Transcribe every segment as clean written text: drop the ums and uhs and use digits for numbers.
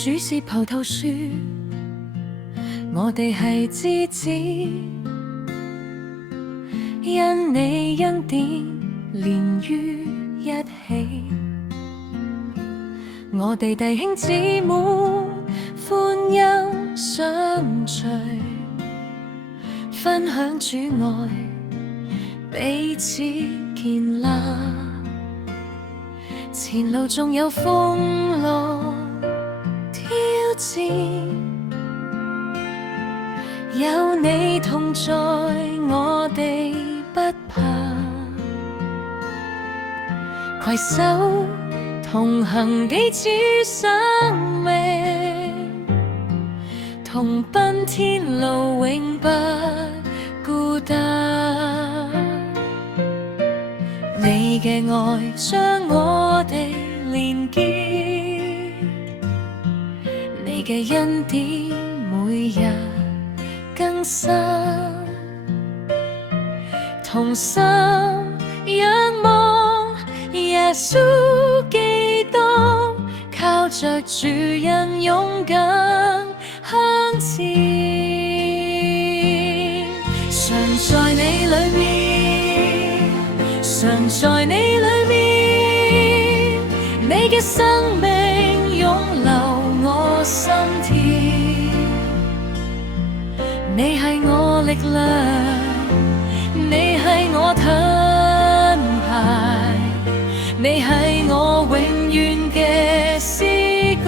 主是葡萄樹，我哋係枝子，因你恩典連於一起。我哋弟兄姊妹歡欣相聚，分享主愛，彼此建立。前路縱有風浪挑戰，有你同在，我哋不怕。攜手同行，彼此生命，同奔天路，永不孤單。你嘅愛將我哋連結，你嘅恩典每日更新，同心仰望耶穌基督，靠着主恩勇敢向前，常在你裏面，常在你裏面，你嘅生命湧流我心田，你係我力量，你係我盾牌，你係我永遠嘅詩歌，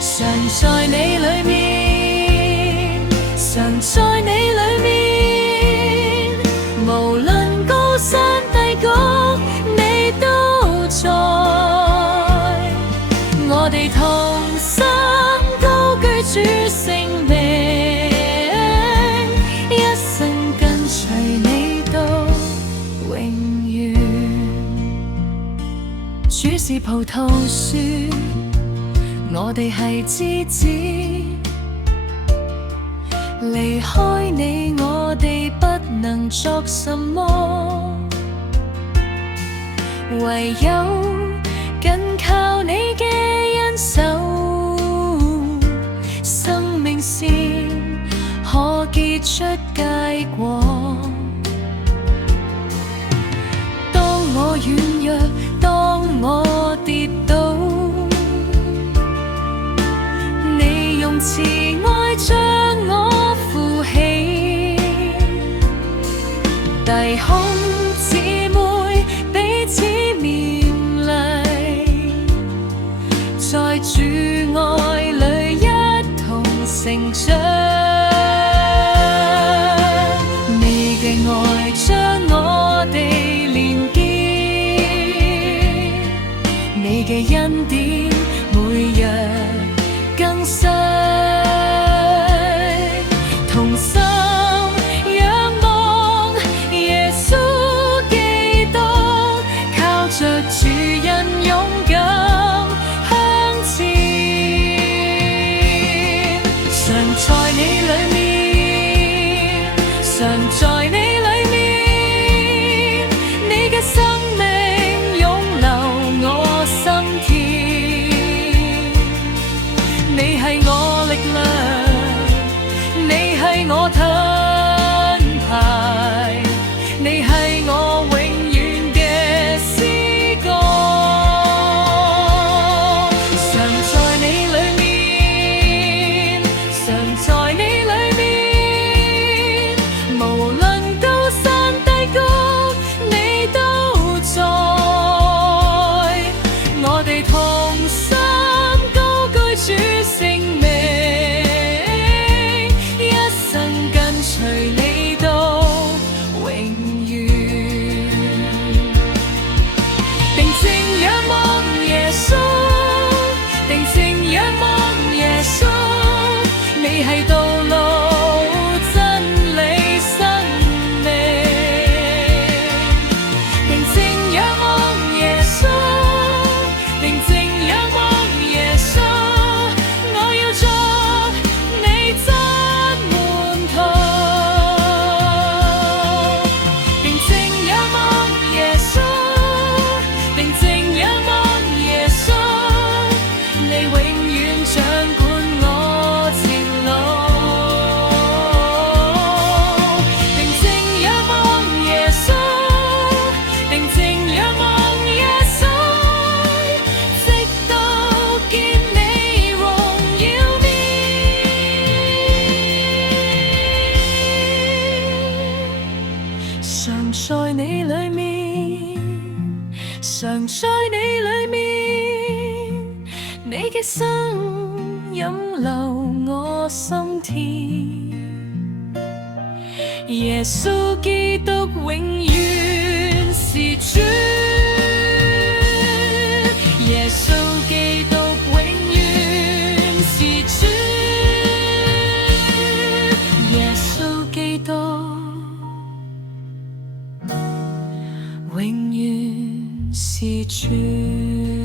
常在你裏面，常在你裏面，無論高山低谷，你都在，我哋同心高舉主聖名，一生跟隨你到永遠。主是葡萄樹，我哋係枝子，離開你我哋不能作什麼，唯有緊靠你嘅恩手，生命線可結出佳果。當我軟弱，當我跌倒，你用慈愛將我扶起，弟兄姊妹彼此勉勵，在主愛裏一同成長，你嘅愛將我哋連結，你嘅恩典每日更新，同心仰望耶穌基督，靠着主恩勇敢向前，常在你裏面，常在你裏面，你嘅生命湧流我心田，你係我力量，你係我盾牌，你係我永遠嘅詩歌，常在你裏面，常在你裏面，無論高山低谷，你都在，我哋同心高舉主聖名，一生跟隨你到永遠。定睛仰望耶穌，定睛仰望耶穌，你係道路真理生命。定睛仰望耶穌，定睛仰望耶穌，我要作你真門徒。定睛仰望耶穌，定睛仰望耶穌，湧流我心田。耶穌基督永遠是主，耶穌基督永遠是主，耶穌基督永遠是主。